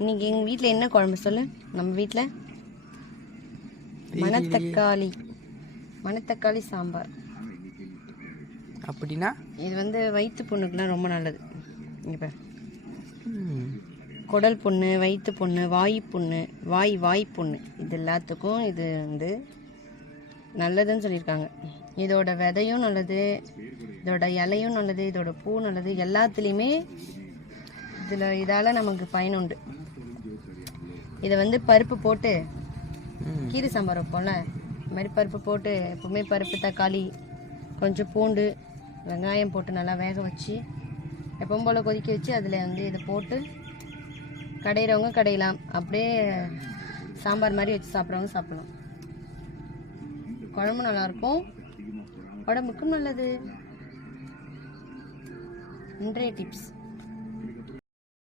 இன்னைக்கு எங்கள் வீட்டில் என்ன குழம்பு சொல்லு? நம்ம வீட்டில் மணத்தக்காளி சாம்பார். அப்படின்னா இது வந்து வயிற்று புண்ணுக்குலாம் ரொம்ப நல்லது. இப்போ குடல் புண்ணு, வயிற்று புண்ணு, வாய் புண்ணு, வாய் புண்ணு, இது எல்லாத்துக்கும் இது வந்து நல்லதுன்னு சொல்லியிருக்காங்க. இதோட விதையும் நல்லது, இதோட இலையும் நல்லது, இதோட பூ நல்லது, எல்லாத்துலேயுமே இதால் நமக்கு பயனுண்டு. இதை வந்து பருப்பு போட்டு கீரை சாம்பார் வைப்போம்ல, இந்த மாதிரி பருப்பு போட்டு எப்போவுமே பருப்பு, தக்காளி, கொஞ்சம் பூண்டு, வெங்காயம் போட்டு நல்லா வேக வச்சு எப்பவும் போல் கொதிக்க வச்சு அதில் வந்து இதை போட்டு கடையிறவங்க கடையலாம், அப்படியே சாம்பார் மாதிரி வச்சு சாப்பிட்றவங்க சாப்பிடலாம். குழம்பு நல்லாயிருக்கும், உடம்புக்கும் நல்லது. இன்றைய டிப்ஸ்.